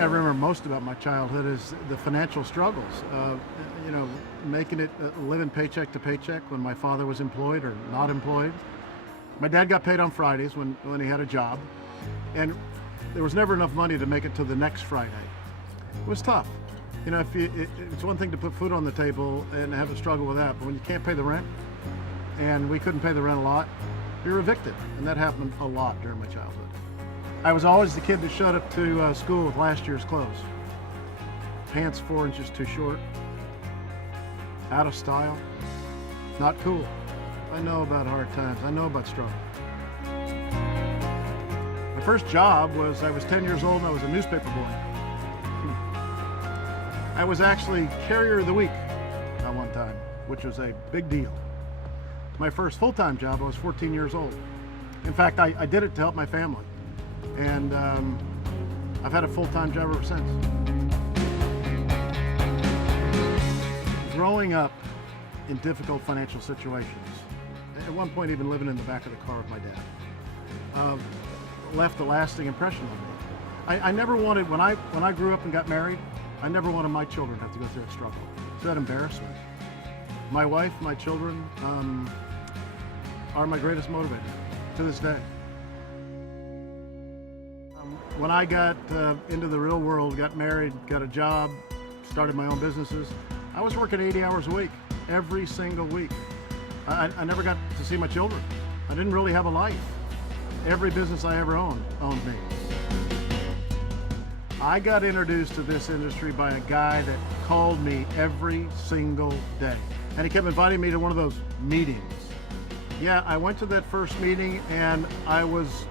thing I remember most about my childhood is the financial struggles. You know, making it, living paycheck to paycheck when my father was employed or not employed. My dad got paid on Fridays when he had a job, and there was never enough money to make it to the next Friday. It was tough. You know, it's one thing to put food on the table and have a struggle with that, but when you can't pay the rent, and we couldn't pay the rent a lot, you're evicted, and that happened a lot during my childhood. I was always the kid that showed up to school with last year's clothes. Pants 4 inches too short, out of style, not cool. I know about hard times, I know about struggle. My first job was, I was 10 years old and I was a newspaper boy. I was actually Carrier of the Week at one time, which was a big deal. My first full-time job, I was 14 years old. In fact, I did it to help my family. And I've had a full-time job ever since. Growing up in difficult financial situations, at one point even living in the back of the car with my dad, left a lasting impression on me. I never wanted, when I grew up and got married, I never wanted my children to have to go through that struggle. So that embarrassed me. My wife, my children are my greatest motivator to this day. When I got into the real world, got married, got a job, started my own businesses, I was working 80 hours a week, every single week. I never got to see my children. I didn't really have a life. Every business I ever owned me. I got introduced to this industry by a guy that called me every single day. And he kept inviting me to one of those meetings. Yeah, I went to that first meeting and I was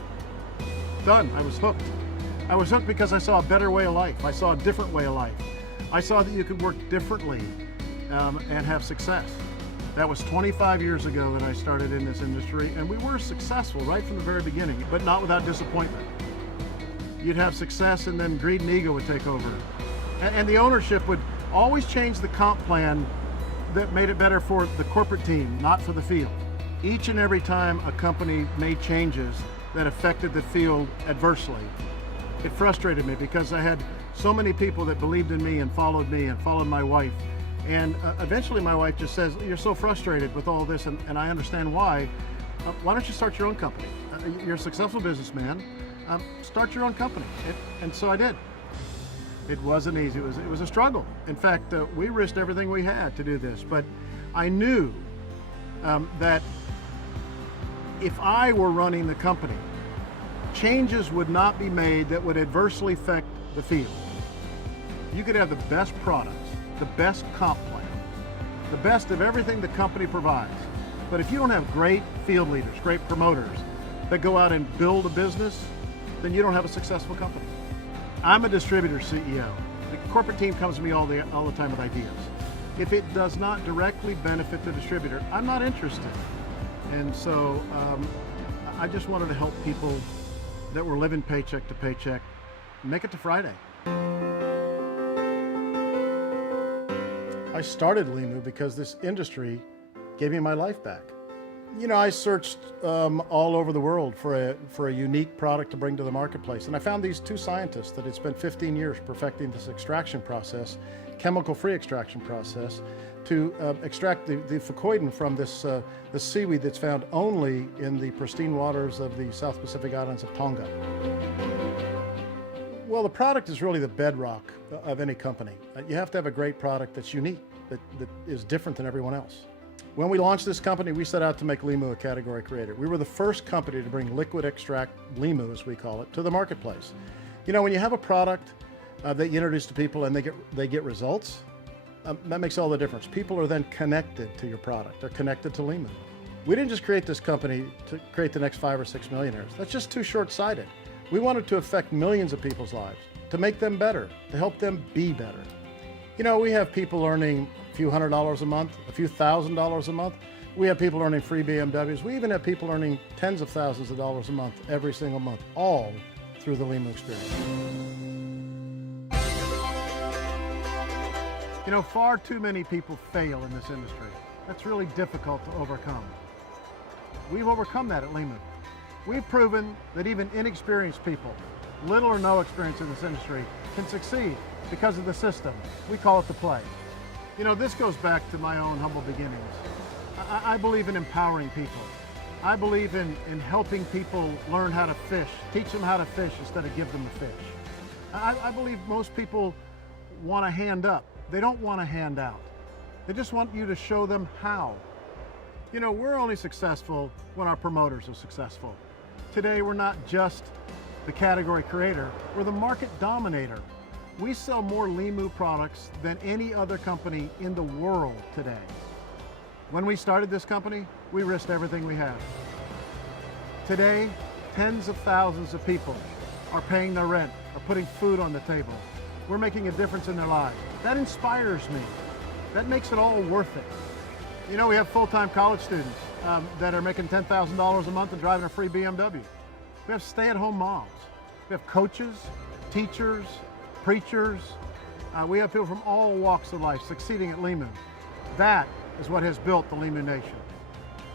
done. I was hooked. I was hooked because I saw a better way of life. I saw a different way of life. I saw that you could work differently and have success. That was 25 years ago that I started in this industry, and we were successful right from the very beginning, but not without disappointment. You'd have success and then greed and ego would take over. And the ownership would always change the comp plan that made it better for the corporate team, not for the field. Each and every time a company made changes that affected the field adversely, it frustrated me because I had so many people that believed in me and followed my wife. And eventually my wife just says, "You're so frustrated with all this, and I understand why. Why don't you start your own company? You're a successful businessman. Start your own company." And so I did. It wasn't easy. It was a struggle. In fact, we risked everything we had to do this. But I knew that if I were running the company, changes would not be made that would adversely affect the field. You could have the best products, the best comp plan, the best of everything the company provides. But if you don't have great field leaders, great promoters that go out and build a business, then you don't have a successful company. I'm a distributor CEO. The corporate team comes to me all the time with ideas. If it does not directly benefit the distributor, I'm not interested. And so I just wanted to help people that were living paycheck to paycheck make it to Friday. I started LIMU because this industry gave me my life back. You know, I searched all over the world for a unique product to bring to the marketplace, and I found these two scientists that had spent 15 years perfecting this extraction process, chemical-free extraction process, to extract the fucoidin from this seaweed that's found only in the pristine waters of the South Pacific islands of Tonga. Well, the product is really the bedrock of any company. You have to have a great product that's unique, that is different than everyone else. When we launched this company, we set out to make LIMU a category creator. We were the first company to bring liquid extract, LIMU as we call it, to the marketplace. You know, when you have a product that you introduce to people and they get results, that makes all the difference. People are then connected to your product. They're connected to LIMU. We didn't just create this company to create the next 5 or 6 millionaires. That's just too short-sighted. We wanted to affect millions of people's lives, to make them better, to help them be better. You know, we have people earning a few $100s a month, a few $1,000s a month. We have people earning free BMWs. We even have people earning tens of thousands of dollars a month, every single month, all through the LIMU experience. You know, far too many people fail in this industry. That's really difficult to overcome. We've overcome that at LIMU. We've proven that even inexperienced people little or no experience in this industry can succeed because of the system. We call it the play. You know, this goes back to my own humble beginnings. I believe in empowering people. I believe in helping people learn how to fish, teach them how to fish instead of give them a fish. I believe most people want a hand up. They don't want a hand out. They just want you to show them how. You know, we're only successful when our promoters are successful. Today, we're not just the category creator, we're the market dominator. We sell more LIMU products than any other company in the world today. When we started this company, we risked everything we had. Today, tens of thousands of people are paying their rent, are putting food on the table. We're making a difference in their lives. That inspires me. That makes it all worth it. You know, we have full-time college students that are making $10,000 a month and driving a free BMW. We have stay-at-home moms. We have coaches, teachers, preachers. We have people from all walks of life succeeding at LIMU. That is what has built the LIMU Nation.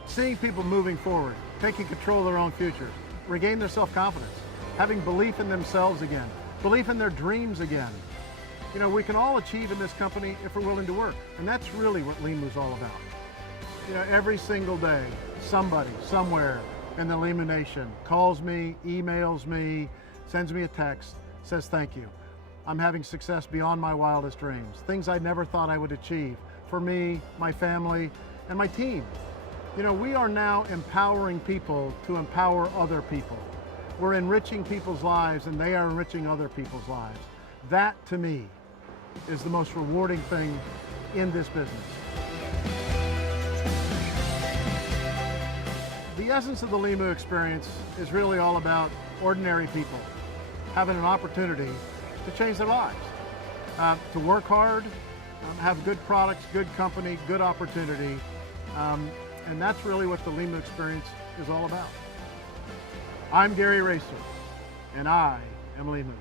Seeing people moving forward, taking control of their own future, regain their self-confidence, having belief in themselves again, belief in their dreams again. You know, we can all achieve in this company if we're willing to work. And that's really what LIMU is all about. You know, every single day, somebody, somewhere in the LIMU Nation calls me, emails me, sends me a text, says thank you. I'm having success beyond my wildest dreams, things I never thought I would achieve for me, my family, and my team. You know, we are now empowering people to empower other people. We're enriching people's lives and they are enriching other people's lives. That, to me, is the most rewarding thing in this business. The essence of the LIMU experience is really all about ordinary people having an opportunity to change their lives, to work hard, have good products, good company, good opportunity, and that's really what the LIMU experience is all about. I'm Gary Racer, and I am LIMU.